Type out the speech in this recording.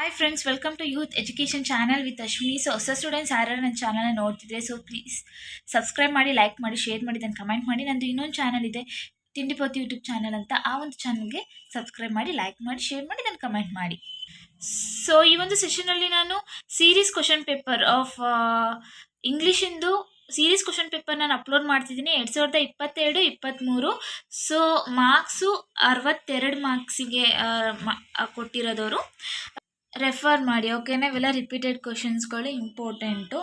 Hi friends, welcome to youth education channel with Ashwini. So ಹೊಸ students ಯಾರು ನನ್ನ ಚಾನಲ್ನ ನೋಡ್ತಿದ್ರೆ ಸೊ ಪ್ಲೀಸ್ ಸಬ್ಸ್ಕ್ರೈಬ್ ಮಾಡಿ, ಲೈಕ್ ಮಾಡಿ, ಶೇರ್ ಮಾಡಿ, ದೆನ್ ಕಮೆಂಟ್ ಮಾಡಿ. ನಂದು ಇನ್ನೊಂದು ಚಾನಲ್ ಇದೆ, ತಿಂಡಿಪೋತಿ ಯೂಟ್ಯೂಬ್ ಚಾನಲ್ ಅಂತ. ಆ ಒಂದು ಚಾನಲ್ಗೆ ಸಬ್ಸ್ಕ್ರೈಬ್ ಮಾಡಿ, ಲೈಕ್ ಮಾಡಿ, ಶೇರ್ ಮಾಡಿ, ದೆನ್ ಕಮೆಂಟ್ ಮಾಡಿ. ಸೊ ಈ ಒಂದು ಸೆಷನಲ್ಲಿ ನಾನು ಸೀರೀಸ್ ಕ್ವಶನ್ ಪೇಪರ್ ಆಫ್ ಇಂಗ್ಲೀಷಿಂದು ಸೀರೀಸ್ ಕ್ವಶನ್ ಪೇಪರ್ ನಾನು ಅಪ್ಲೋಡ್ ಮಾಡ್ತಿದ್ದೀನಿ 2022-23. ಸೊ ಮಾರ್ಕ್ಸು 62 ಮಾರ್ಕ್ಸಿಗೆ ಕೊಟ್ಟಿರೋದವರು ರೆಫರ್ ಮಾಡಿ. ಓಕೆನಾ? ಇವೆಲ್ಲ ರಿಪೀಟೆಡ್ ಕ್ವಶನ್ಸ್ಗಳು ಇಂಪಾರ್ಟೆಂಟು.